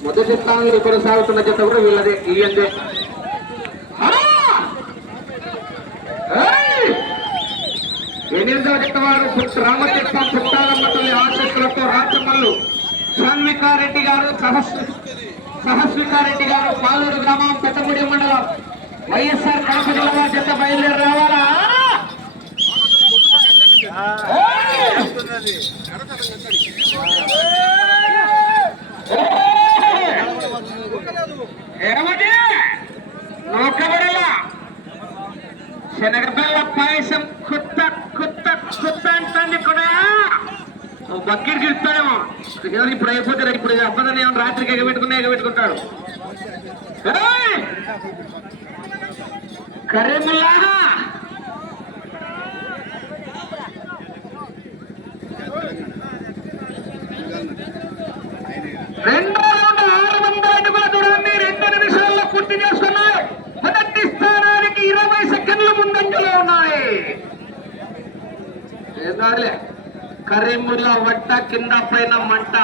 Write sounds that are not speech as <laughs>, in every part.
మొదటి స్థానంలో కొనసాగుతున్న జత కూడా వీళ్ళదే ఇయ్యందే ఎనిమిదవ జత వారు రామతీర్థ పుట్టాలమ్మ తల్లి ఆశస్సులతో రాచమల్లు షణ్వికారెడ్డి గారు సహస్ర సహస్వికారెడ్డి గారు పాలూరు గ్రామం పెద్దగుడి మండలం. వైఎస్ఆర్ కడప జిల్లా జత బయలుదేరి రావాలా? ఏమది? శనగబెల్ల పాయసం కొత్త కొత్త కొత్త అంటుంది కూడా. బకెట్ గెలుస్తాడేమో ఎవరు ఇప్పుడు అయిపోతారు? ఇప్పుడు అబ్బదని ఏమో రాత్రికి ఎగబెట్టుకుని ఎగబెట్టుకుంటాడు ఏయ్! కరీముల్లా రెండో రౌండ్ ఆరు వందల అడుగుల దూరాన్ని రెండు నిమిషాల్లో పూర్తి చేసుకున్నాయి మొదటి స్థానానికి ఇరవై సెకండ్ల ముందంజలో ఉన్నాయి ఏదాలే కరీముల్లా వట్ట కింద పైన మంట.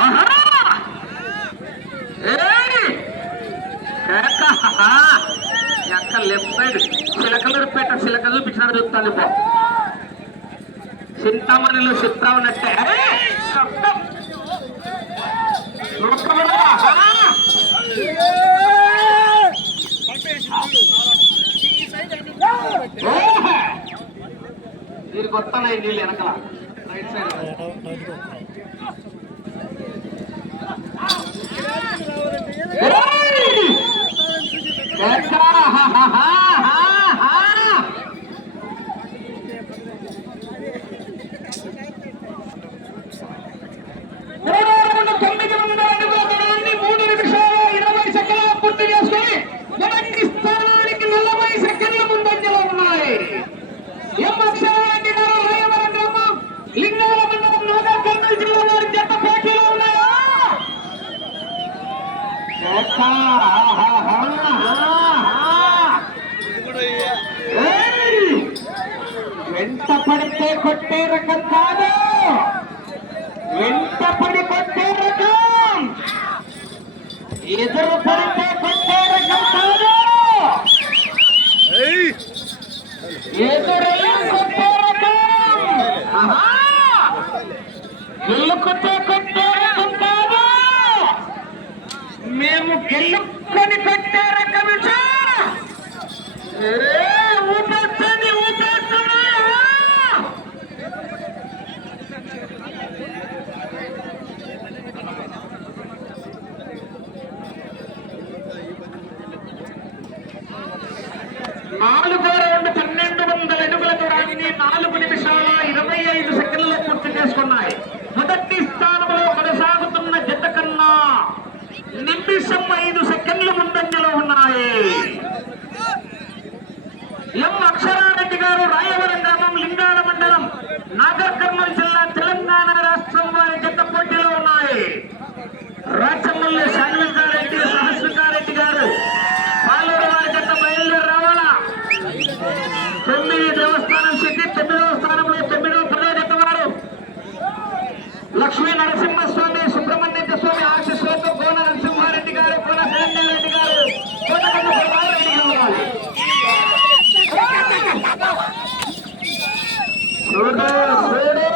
ఆహా! ఎక్క లెఫ్ట్ సైడ్ చిలకలూరుపేట చిలక చూపించినాడు చూస్తాను పో. చింతామణిలో చిత్ర ఉన్నట్టే దీనికి వస్తున్నాయి నీళ్ళు వెనకల రైట్ సైడ్ ఏయ్! కేక! హా, హా, హా, హా, వెంట పడితే కొట్టే రకం కాదు వెంట పడి కొట్టే రకం ఎదురు పడితే కొట్టే రకం కాదు ఎదురు కొట్టే రకం ఆహా! గెలుకుతే కొట్టే రకం కాదు మేము గెలుపుకొని కొట్టే రకం ఇచ్చా ఊపేస్తుంది ఊపేస్తున్నా నాలుగో రౌండ్ పన్నెండు వందల అడుగుల దూరాన్ని నాలుగు నిమిషాల ఇరవై ఐదు సెకండ్లలో పూర్తి చేసుకున్నాయి మొదటి స్థానంలో కొనసాగుతున్న జత కన్నా నిమిషం ఐదు సెకండ్లు ముందంజలో ఉన్నాయి ఎం అక్షరారెడ్డి గారు రాయవరం గ్రామం లింగాల మండలం నాగర్ కర్నూలు జిల్లా తెలంగాణ రాష్ట్రం వారి జత పోటీలో ఉన్నాయి రాచమల్లి షణ్వికారెడ్డి సహస్వికారెడ్డి గారు పాలూరు వారి జత బయలుదేరి రావాలా తొమ్మిది దేవస్థానం సిద్ధి తొమ్మిదవ స్థానంలో తొమ్మిదవ పదవ జత వారు లక్ష్మీ నరసింహస్వామి సుబ్రహ్మణ్య స్వామి ఆశీస్సులతో కోన నరసింహారెడ్డి గారు కోన రెడ్డి గారు కోనకమ్మ సుబ్బారెడ్డి గారు రావాలి. చూడు చూడు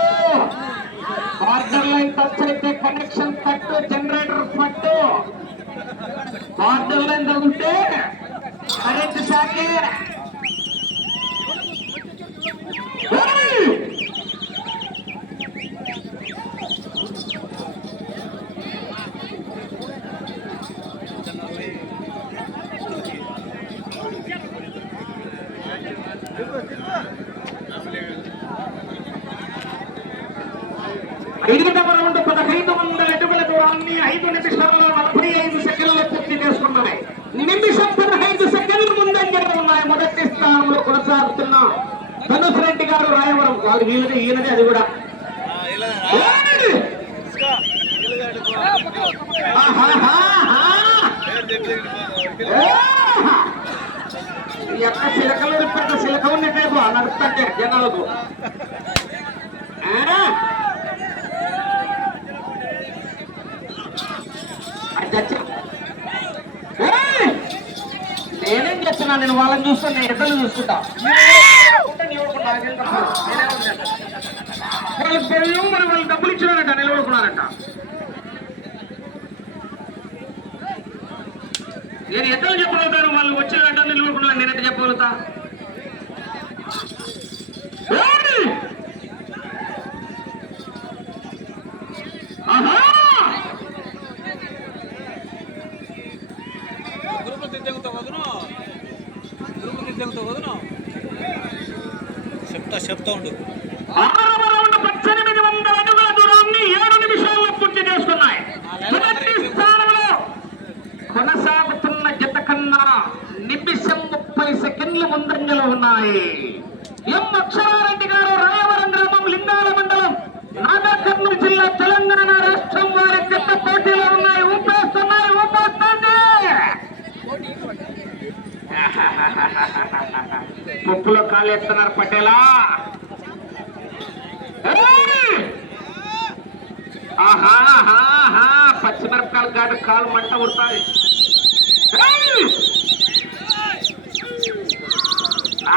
కనెక్షన్ పట్టు జనరేటర్ పట్టు. వార్తలు ఎంత ఉంటే కరెంట్ శాఖ ఏయ్! ఐదవ రౌండ్ పదహైదు వందల అడుగుల దూరాన్ని ఐదు నిమిషాల్లో నలభై ఐదు సెకండ్లు పూర్తి చేసుకున్నాయి నిమిషం పదహైదు సెకండ్లు ముందంజలో ఉన్నాయి మొదటి స్థానంలో కొనసాగుతున్న ధనుష్ రెడ్డి గారు రాయవరం. వాళ్ళు వీళ్ళది ఈయనది అది కూడా. యొక్క చిలకలు పెద్ద చిలక ఉన్నట్టేపు నడుపుతుంటే జనాలకు! నేనేం చేస్తున్నా నేను వాళ్ళని చూస్తున్నా నేను ఇద్దరు చూసుకుంటా. వాళ్ళు మరి వాళ్ళు డబ్బులు ఇచ్చినారంట నిలబడుకున్నారంట. నేను ఎట్లా చెప్పగలుగుతాను? వాళ్ళు వచ్చినారంట నిలబడుకున్నాను నేను చెప్పగలుగుతా ఏయ్! ఆహా తిరుపతి తెగుతా వదను తిరుపతి తెగుతా వదను చెప్తా చెప్తా ఉండు ఆరవ రౌండ్ పద్దెనిమిది వందల అడుగుల దూరాన్ని ఏడు నిమిషాల్లో పూర్తి చేసుకున్నాయి మొదటి స్థానంలో కొనసాగుతున్న జత కన్నా నిమిషం ముప్పై సెకండ్లు ముందంజలో ఉన్నాయి ఎం అక్షరారెడ్డి గారు రాయవరం గ్రామం లింగాల మండలం నాగర్ కర్నూలు జిల్లా తెలంగాణ రాష్ట్రం వారి జత పోటీలో ఉన్నాయి ఊపేస్తున్నాయి ఊపేస్తుంది <laughs> పప్పులో కాలు ఎత్తున్నారు పటేలా. ఆహా పచ్చిమిరపకాయలు కాదు కాలు మంట ఉడతాయి. ఏయ్! ఆ!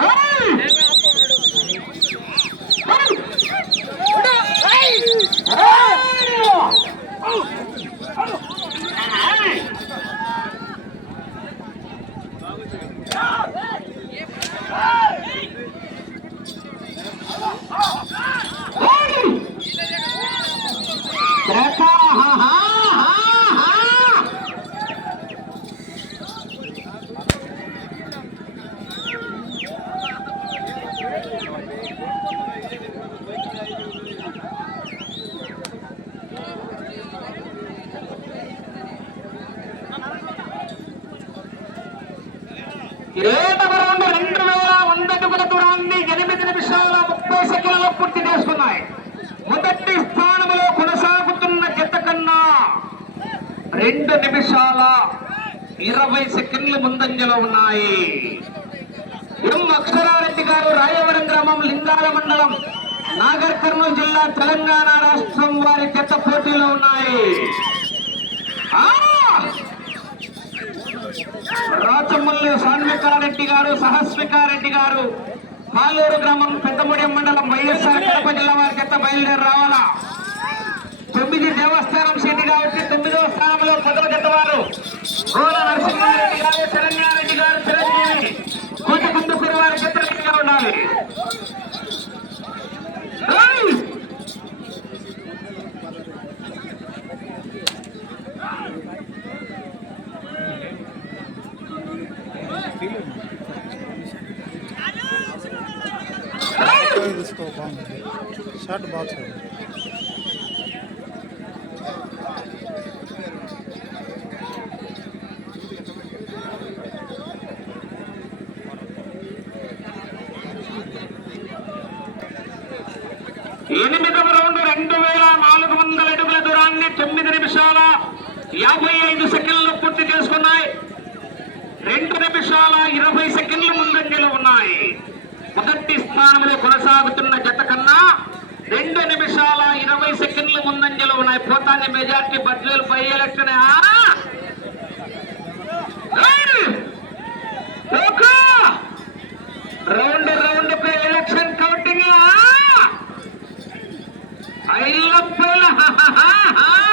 ఏయ్! ఏయ్! కేక! హా, హా, హా, హా! ఏడవ రౌండ్ రెండు వేల వంద అడుగుల దూరాన్ని ఎనిమిది నిమిషాల ముప్పై సెకండ్లలో పూర్తి చేసుకున్నాయి మొదటి స్థానంలో కొనసాగుతున్న జత కన్నా రెండు నిమిషాల ఇరవై సెకండ్లు ముందంజలో ఉన్నాయి. ఎం అక్షరారెడ్డి గారు రాయవరం గ్రామం లింగాల మండలం నాగర్ కర్నూలు జిల్లా తెలంగాణ రాష్ట్రం వారి చెత్త పోటీలో ఉన్నాయి. రాచమల్లి సాన్వికారెడ్డి గారు సహస్వికారెడ్డి గారు పాలూరు గ్రామం పెద్దముడి మండలం వైఎస్ఆర్ కడప జిల్లా వారి చెత్త బయలుదేరి రావాలా? తొమ్మిది దేవస్థానం సీటు కాబట్టి తొమ్మిదవ స్థానంలో పదవ గతవారు వారు నరసింహారెడ్డి గారు తెలంగారెడ్డి గారు చిరంజీవి. కోటకుందుకూరు వారి జత ఉండాలి. షర్ట్ బాక్స్ ఎనిమిదవ రెండు వేల నాలుగు వందల అడుగుల దూరాన్ని తొమ్మిది నిమిషాల యాభై ఐదు సెకండ్లు పూర్తి చేసుకున్నాయి. రెండు నిమిషాల ఇరవై సెకండ్లు ముందంజలో ఉన్నాయి. మొదటి స్థానంలో కొనసాగుతున్న జత కన్నా రెండు నిమిషాల ఇరవై సెకండ్లు ముందంజలో ఉన్నాయి. పోతాన్ని మెజార్టీ బడ్జెట్ పై election round round Ahí lo pela, ja.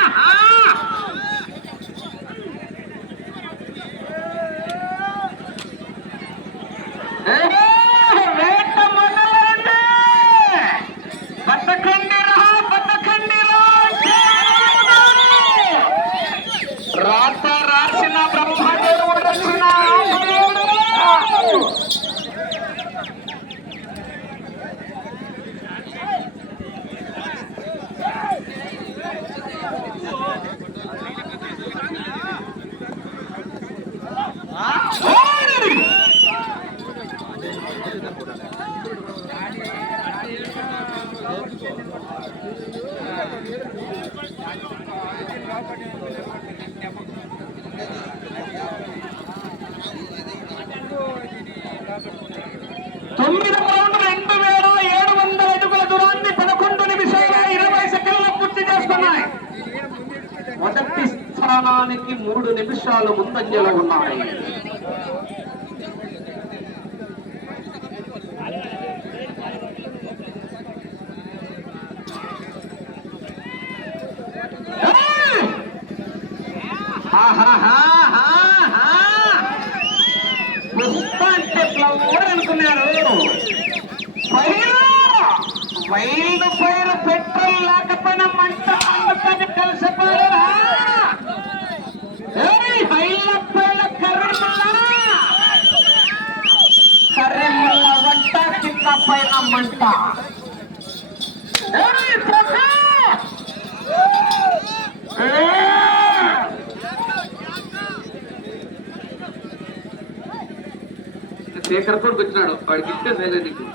నిమిషాలు ముందంజలో ఉన్నాయి. పుష్ప అంటే ఫ్లవర్ అనుకున్నారు. ఫైర్ వైల్డ్ ఫైర్ పెట్రోల్ లేకపోయినా మంట కలిసిపోయారా వంట పైన మంట శేఖర్ కొడుకు వచ్చినాడు. వాడికి ఇస్తే సైజు నీకు.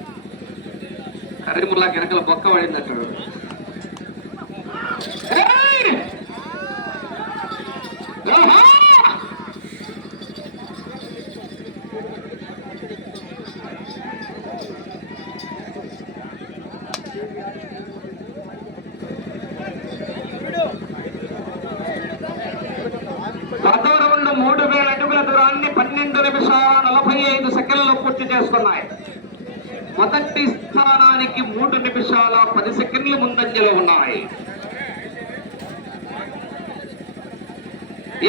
కర్రీ ముల్లా వెనకల బొక్క పడింది అంటాడు ఏయ్! ఆహా! పదో రౌండ్ మూడు వేల అడుగుల దూరాన్ని పన్నెండు నిమిషాల నలభై ఐదు సెకండ్లు పూర్తి చేసుకున్నాయి మొదటి స్థానానికి మూడు నిమిషాల పది సెకండ్లు ముందంజలో ఉన్నాయి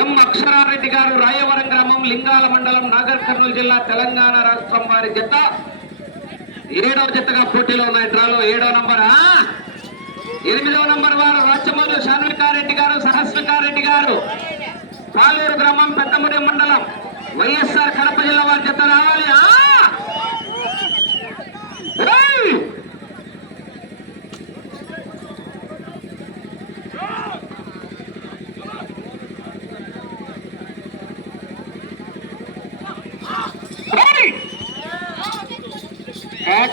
ఎం అక్షరారెడ్డి గారు రాయవరం గ్రామం లింగాల మండలం నాగర్ కర్నూలు జిల్లా తెలంగాణ రాష్ట్రం వారి జత. ఏడవ జతగా పోటీలో ఉన్నాయి డ్రాలో. ఏడవ నంబర్? ఎనిమిదవ నంబర్ వారు రాచమల్లు శాన్వికారెడ్డి గారు సహస్వికారెడ్డి గారు. పాలూరు గ్రామం పెద్దముడి మండలం. వైఎస్ఆర్ కడప జిల్లా వారి జత రావాలి.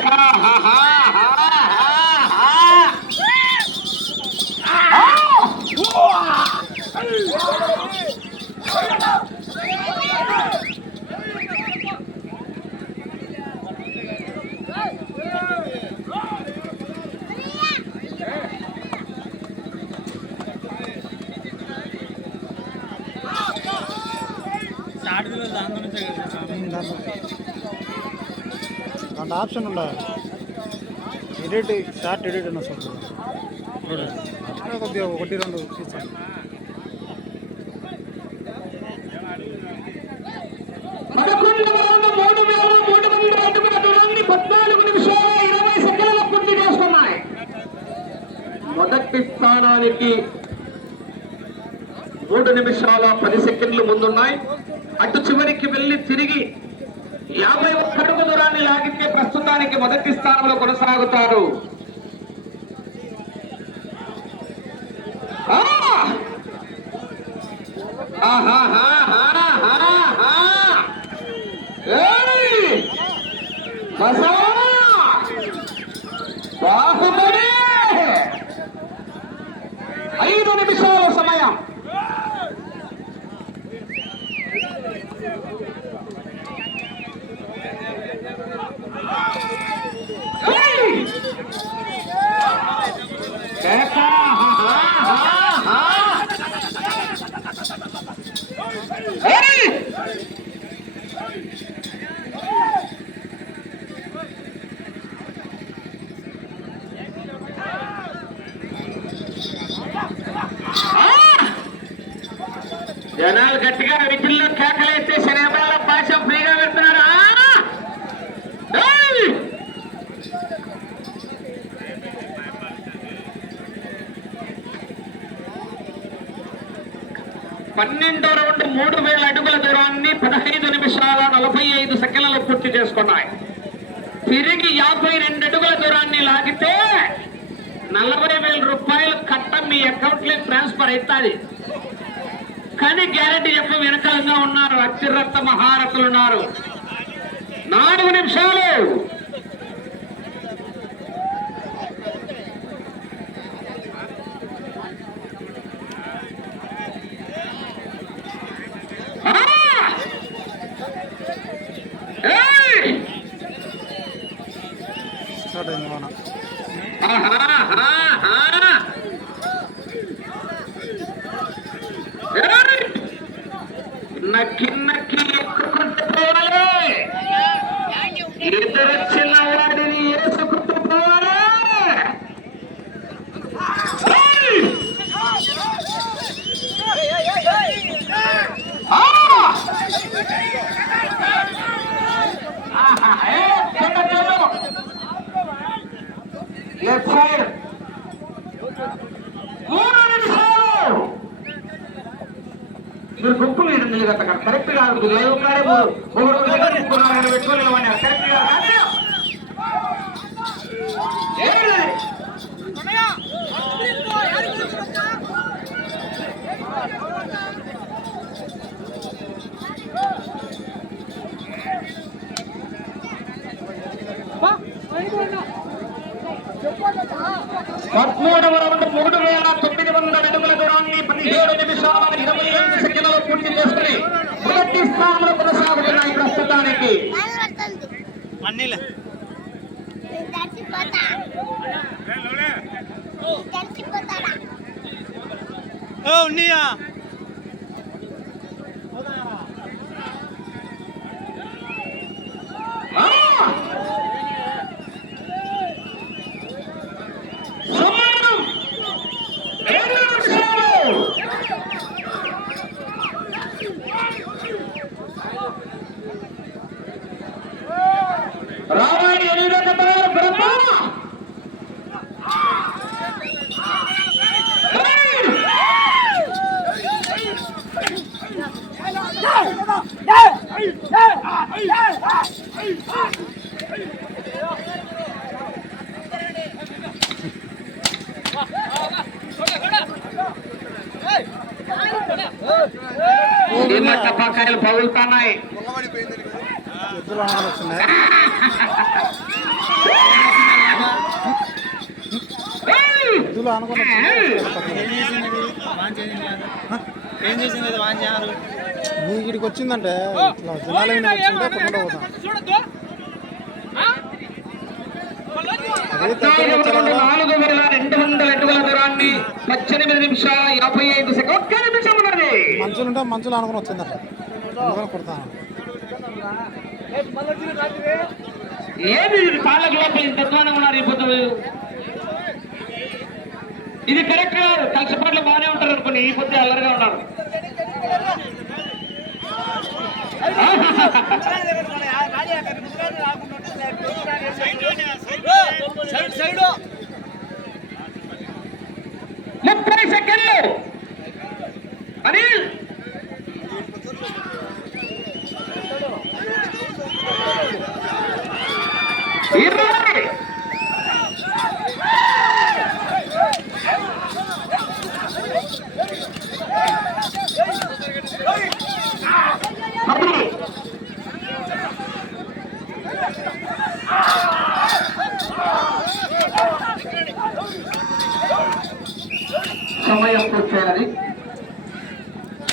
ja, ja, ja, ja. Option ఉండాలి ఎడిట్ షార్ట్ ఎడిట్ అన్న వస్తుంది కొద్దిగా ఒకటి రెండు తీసాను మొదటి స్థానానికి మూడు నిమిషాల పది సెకండ్లు ముందున్నాయి. అటు చివరికి వెళ్ళి తిరిగి యాభై ఒక్క అడుగు దూరాన్ని లాగి ప్రస్తుతానికి మొదటి స్థానంలో కొనసాగుతారు. గట్టిగా విధుల్లో కేకలేస్తే శనివారాల భాష ఫ్రీగా పెడుతున్నారు. పన్నెండో రౌండ్ మూడు వేల అడుగుల దూరాన్ని పదహైదు నిమిషాల నలభై ఐదు సెకండ్లలో పూర్తి చేసుకున్నాయి. తిరిగి యాభై రెండు అడుగుల దూరాన్ని లాగితే నలభై వేల రూపాయలు కట్ట మీ అకౌంట్లోకి ట్రాన్స్ఫర్ అవుతుంది. కానీ గ్యారెంటీ చెప్ప వెనకాలంగా ఉన్నారు అత్యురత్త మహారథులు ఉన్నారు. నాలుగు నిమిషాలు. ఆ! లెఫ్ట్ మూడు నిమిషాలు మీరు గుంపులు ఇది నిలగట్ట కరెక్ట్ కాదు లైవ్ కాడే కరెక్ట్ కాదు పదమూడవ రౌండ్ మూడు వేల తొమ్మిది వందల అడుగుల దూరాన్ని పదిహేడు నిమిషాల ఇరవై ఐదు సెకండ్లలో పూర్తి చేసుకుని మొదటి స్థానంలో కొనసాగుతున్నాయి ప్రస్తుతానికి అన్నీలే చచ్చిపోతా చచ్చిపోతాడా ఓ ఉన్నీయా టపాకాయలు పగులుతున్నాయి ఏం చేసింది అది వాన్ చేయాలి నీ ఇక్కడికి వచ్చిందంటే ఇట్లా జనాలు వచ్చింటే పోతాం. ఉన్నది. మంచులు అనుకుని వచ్చిందట అందుకని కొడతాను ఏది ఇది? కాళ్ళకి లోపల ఉన్నారు కరెక్ట్ కలిసిపాట్లు బాగానే ఉంటారు అనుకుని ఈ పొద్దు అల్లరిగా ఉన్నారు. సైడ్